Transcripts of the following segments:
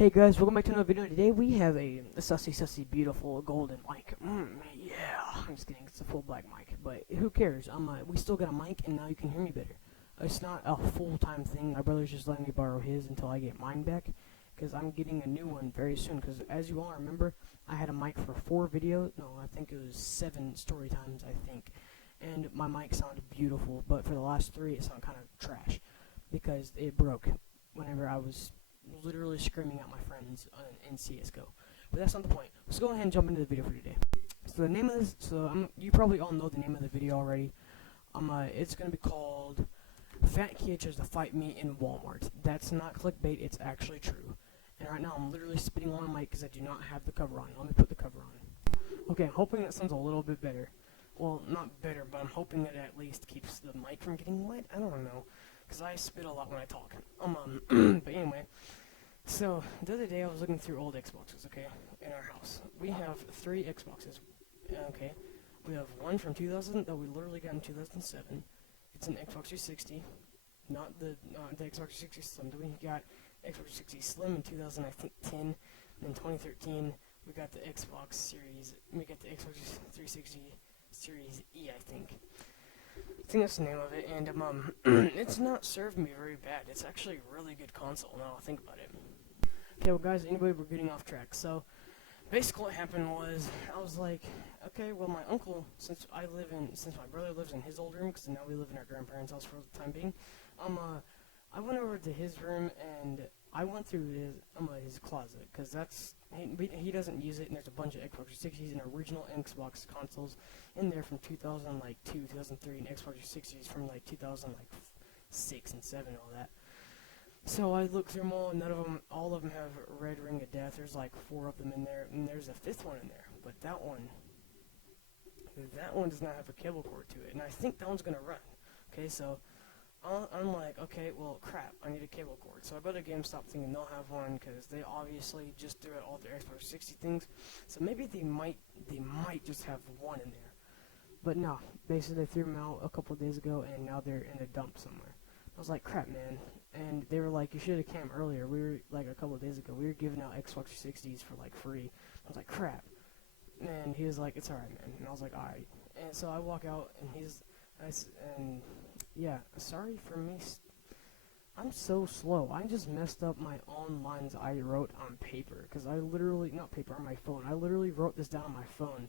Hey guys, welcome back to another video. Today we have a sussy beautiful golden mic. Yeah, I'm just kidding. It's a full black mic, but who cares? We still got a mic, and now you can hear me better. It's not a full-time thing. My brother's just letting me borrow his until I get mine back, because I'm getting a new one very soon. Because as you all remember, I had a mic for 4 videos. No, I think it was 7 story times. I think, and my mic sounded beautiful, but for the last 3, it sounded kind of trash because it broke whenever I was literally screaming at my friends in CSGO. But that's not the point. Let's go ahead and jump into the video for today. So the name of this, you probably all know the name of the video already. It's gonna be called "Fat Kid Tries to Fight Me in Walmart." That's not clickbait. It's actually true. And right now I'm literally spitting on a mic because I do not have the cover on. Let me put the cover on. Okay, I'm hoping that sounds a little bit better. Well, not better, but I'm hoping that it at least keeps the mic from getting wet. I don't know, because I spit a lot when I talk. But anyway. So, the other day I was looking through old Xboxes, okay, in our house. We have 3 Xboxes, okay. We have one from 2000 that we literally got in 2007. It's an Xbox 360, not the Xbox 360 Slim. We got Xbox 360 Slim in 2010, and in 2013 we got the Xbox Series, we got the Xbox 360 Series E, I think that's the name of it, and it's not served me very bad. It's actually a really good console now I think about it. Okay, well guys, anyway, we're getting off track. So, basically what happened was, I was like, okay, well my uncle, since my brother lives in his old room, because now we live in our grandparents' house for the time being, I went over to his room, and I went through his closet, because he doesn't use it, and there's a bunch of Xbox 360s and original Xbox consoles in there from 2002, 2003, and Xbox 360s from like 2006 and 7 and all that. So I looked through them all, and all of them have Red Ring of Death. There's like 4 of them in there, and there's a 5th one in there, but that one does not have a cable cord to it, and I think that one's gonna run. Okay, so I'm like, okay, well, crap, I need a cable cord. So I go to GameStop thinking they'll have one, because they obviously just threw out all their Xbox 60 things. So maybe they might just have one in there. But no, basically they threw them out a couple days ago, and now they're in a dump somewhere. I was like, crap, man. And they were like, you should have came earlier. We were, like, a couple of days ago, we were giving out Xbox 360s for, like, free. I was like, crap. And he was like, it's alright, man. And I was like, alright. And so I walk out, and yeah, sorry for me. I'm so slow. I just messed up my own lines I wrote on paper. Because I literally, not paper, on my phone. I literally wrote this down on my phone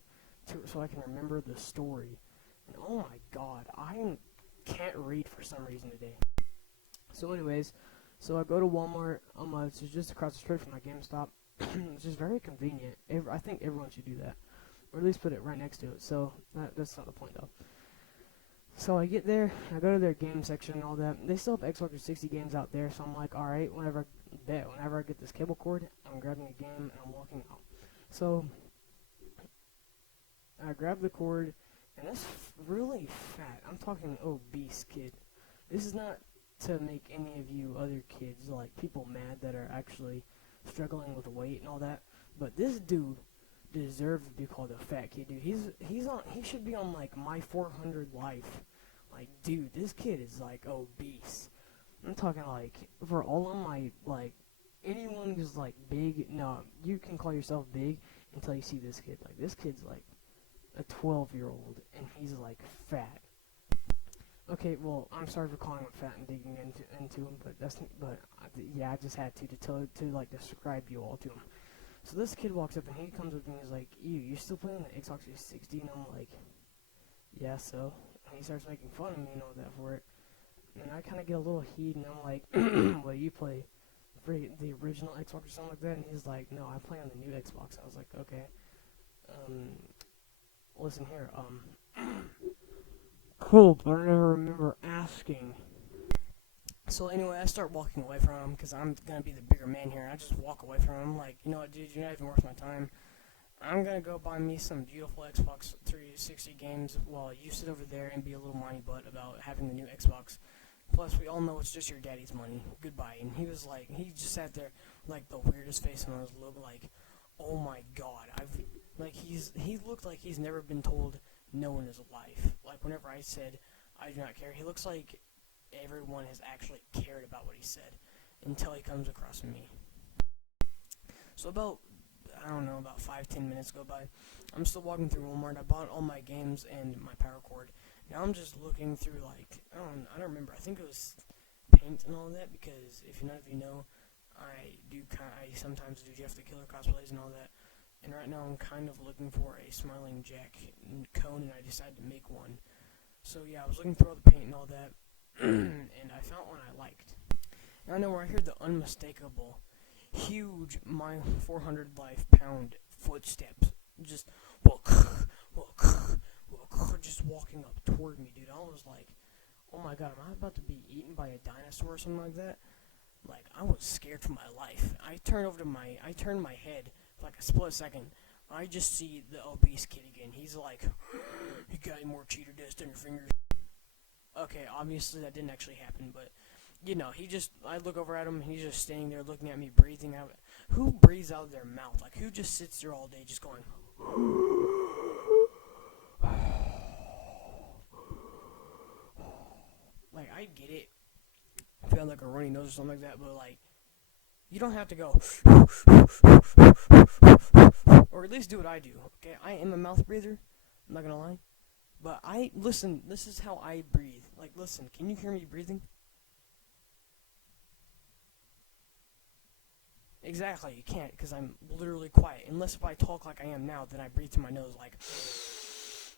so I can remember the story. And oh my god, I can't read for some reason today. So anyways, so I go to Walmart, it's just across the street from my GameStop, which is very convenient. I think everyone should do that, or at least put it right next to it, so that's not the point though. So I get there, I go to their game section and all that. They still have Xbox 360 games out there, so I'm like, alright, whenever I get this cable cord, I'm grabbing a game and I'm walking out. So, I grab the cord, and this really fat, I'm talking obese kid. This is not to make any of you other kids, like people mad that are actually struggling with weight and all that, but this dude deserves to be called a fat kid, dude. He should be on like My 400 Life. Like, dude, this kid is like obese. I'm talking like, for all of my, like, anyone who's like big, no, you can call yourself big until you see this kid. Like, this kid's like a 12-year-old, and he's like fat. Okay, well, I'm sorry for calling him fat and digging into him, yeah, I just had to like describe you all to him. So this kid walks up and he comes up and he's like, "You still playing the Xbox 360?" And I'm like, "Yeah, so." And he starts making fun of me and all that for it, and I kind of get a little heat, and I'm like, "Well, you play for the original Xbox or something like that?" And he's like, "No, I play on the new Xbox." I was like, "Okay, listen here, cool, but I never remember asking." So anyway, I start walking away from him because I'm gonna be the bigger man here. I just walk away from him like, you know what, dude, you're not even worth my time. I'm gonna go buy me some beautiful Xbox 360 games while you sit over there and be a little whiny butt about having the new Xbox. Plus, we all know it's just your daddy's money. Goodbye. And he was like, he just sat there like the weirdest face on his look, like, oh my god, he looked like he's never been told no in his life. Like, whenever I said I do not care, he looks like everyone has actually cared about what he said until he comes across me. So about, I don't know, about 5-10 minutes go by. I'm still walking through Walmart. I bought all my games and my power cord. Now I'm just looking through, like, I don't remember. I think it was paint and all that, because if none of you know, I sometimes do Jeff the Killer cosplays and all that. And right now I'm kind of looking for a Smiling Jack cone, and I decided to make one. So yeah, I was looking through all the paint and all that, and I found one I liked. And I know where I hear the unmistakable, huge, my 400 life pound footsteps, just just walking up toward me, dude. I was like, oh my god, am I about to be eaten by a dinosaur or something like that? Like, I was scared for my life. I turned my head for like a split second. I just see the obese kid again. He's like, you got any more cheater dust on your fingers? Okay, obviously that didn't actually happen, but, you know, I look over at him, and he's just standing there looking at me, breathing out. Who breathes out of their mouth? Like, who just sits there all day just going, like, I get it. If you have like a runny nose or something like that, but like, you don't have to go, or at least do what I do. Okay, I am a mouth breather. I'm not gonna lie, but listen. This is how I breathe. Like, listen. Can you hear me breathing? Exactly, you can't, because I'm literally quiet. Unless if I talk like I am now, then I breathe through my nose like.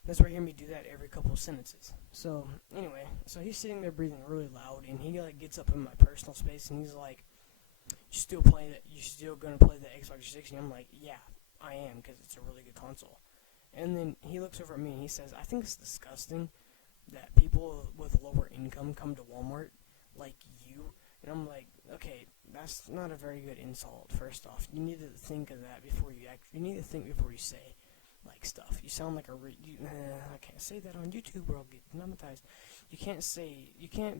That's where you hear me do that every couple of sentences. So, anyway, so he's sitting there breathing really loud, and he like gets up in my personal space, and he's like, you still gonna play the Xbox 360? I'm like, yeah, I am, because it's a really good console. And then he looks over at me, and he says, I think it's disgusting that people with lower income come to Walmart, like you. And I'm like, okay, that's not a very good insult, first off. You need to think of that before you act. You need to think before you say like stuff. You sound like I can't say that on YouTube or I'll get demonetized. You can't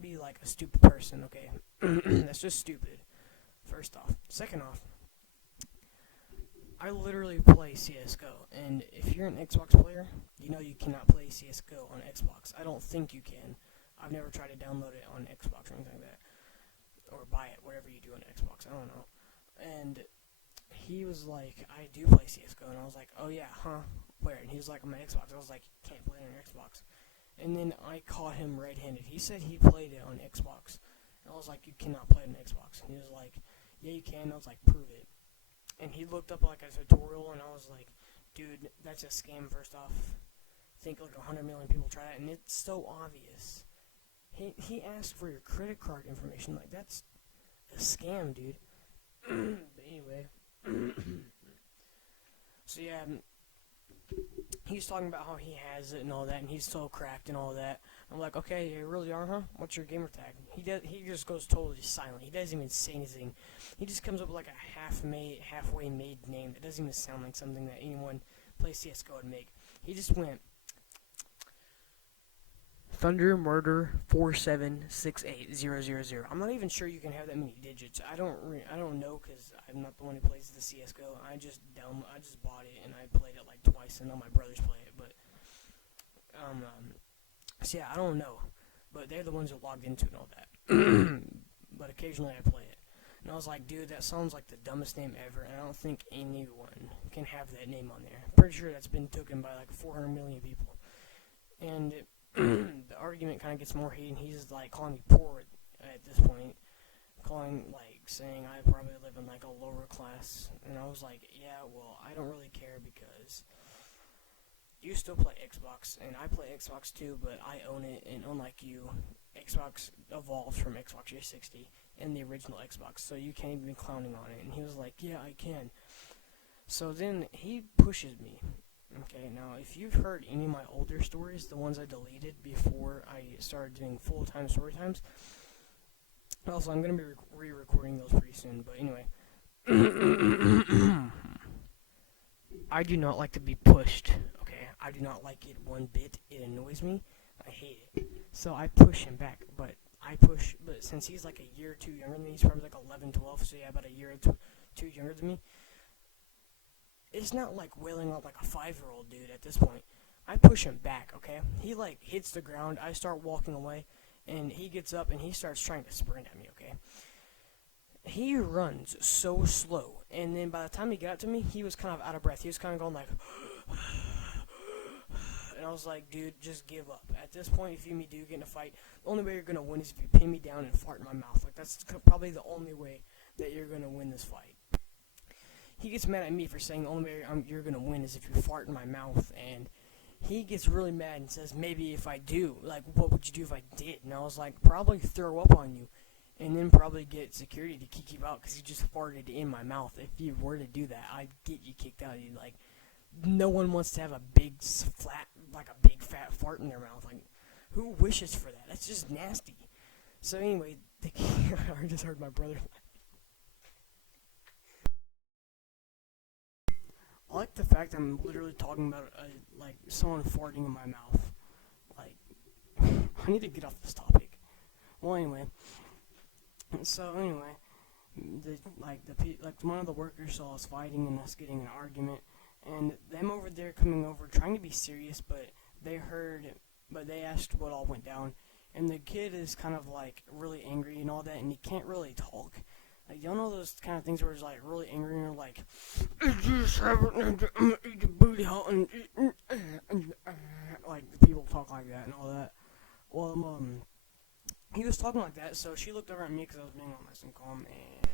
be like a stupid person, okay? That's just stupid, first off. Second off, I literally play CSGO, and if you're an Xbox player, you know you cannot play CSGO on Xbox. I don't think you can. I've never tried to download it on Xbox or anything like that, or buy it, whatever you do on Xbox, I don't know. And he was like, I do play CSGO, and I was like, oh yeah, huh? Where? And he was like, on my Xbox. I was like, can't play it on Xbox. And then I caught him red-handed. He said he played it on Xbox. And I was like, you cannot play it on Xbox. And he was like, yeah, you can. I was like, prove it. And he looked up like a tutorial, and I was like, dude, that's a scam, first off. I think like 100 million people try that, and it's so obvious. He asked for your credit card information. Like, that's a scam, dude. But anyway. So yeah, he's talking about how he has it and all that, and he's so cracked and all that. I'm like, okay, you really are, huh? What's your gamer tag? He just goes totally silent. He doesn't even say anything. He just comes up with like a halfway made name that doesn't even sound like something that anyone plays CS:GO would make. He just went Thunder Murder 4768000. I'm not even sure you can have that many digits. I don't know, because I'm not the one who plays the CS:GO. I just bought it and I played it like twice, and all my brothers play it. But so yeah, I don't know. But they're the ones who logged into it and all that. But occasionally I play it. And I was like, dude, that sounds like the dumbest name ever, and I don't think anyone can have that name on there. Pretty sure that's been taken by like 400 million people. And the argument kind of gets more heated, and he's like calling me poor at this point, saying I probably live in like a lower class. And I was like, yeah, well, I don't really care, because you still play Xbox, and I play Xbox too, but I own it, and unlike you, Xbox evolved from Xbox 360 and the original Xbox, so you can't even be clowning on it. And he was like, yeah, I can. So then he pushes me. Okay, now if you've heard any of my older stories, the ones I deleted before I started doing full-time story times, also I'm going to be re-recording those pretty soon, but anyway. I do not like to be pushed, okay? I do not like it one bit. It annoys me. I hate it. So I push him back, but since he's like a year or two younger than me, he's probably like 11, 12, so yeah, about a year or two younger than me. It's not like wailing out like a 5-year-old dude at this point. I push him back, okay? He like hits the ground, I start walking away, and he gets up and he starts trying to sprint at me, okay? He runs so slow, And then by the time he got to me, he was kind of out of breath. He was kind of going like, and I was like, dude, just give up. At this point, if you and me do get in a fight, the only way you're gonna win is if you pin me down and fart in my mouth. Like that's probably the only way that you're gonna win this fight. He gets mad at me for saying the only way you're gonna win is if you fart in my mouth, and he gets really mad and says, maybe if I do, like, what would you do if I did? And I was like, probably throw up on you, and then probably get security to kick you out because you just farted in my mouth. If you were to do that, I'd get you kicked out. You'd, like, no one wants to have a big flat, like a big fat fart in their mouth. Like, who wishes for that? That's just nasty. So anyway, I just heard my brother. I like the fact I'm literally talking about like someone farting in my mouth. Like, I need to get off this topic. Well, anyway. So anyway, like one of the workers saw us fighting and us getting an argument, and them over there coming over trying to be serious, but they asked what all went down, and the kid is kind of like really angry and all that, and he can't really talk. Like, you know those kind of things where he's like really angry and you're like, eat the booty hole, and like people talk like that and all that. Well, he was talking like that, so she looked over at me because I was being all nice and calm, and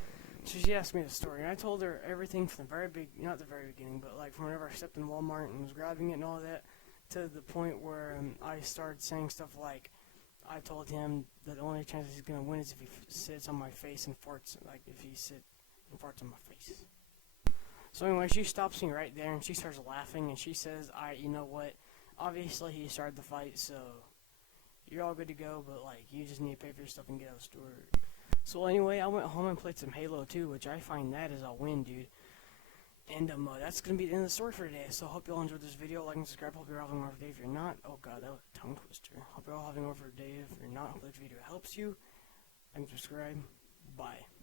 so she asked me the story, and I told her everything from the very not the very beginning, but like from whenever I stepped in Walmart and was grabbing it and all that, to the point where I started saying stuff like, I told him that the only chance he's gonna win is if he sits on my face and farts, like if he sits and farts on my face. So anyway, she stops me right there and she starts laughing and she says, you know what, obviously he started the fight, so you're all good to go, but like you just need to pay for your stuff and get out of the store. So anyway, I went home and played some Halo 2, which I find that is a win, dude. And that's gonna be the end of the story for today. So I hope you all enjoyed this video. Like and subscribe. Hope you're all having a wonderful day. If you're not, oh god, that was a tongue twister. Hope you're all having a wonderful day. If you're not, hope this video helps you. Like and subscribe. Bye.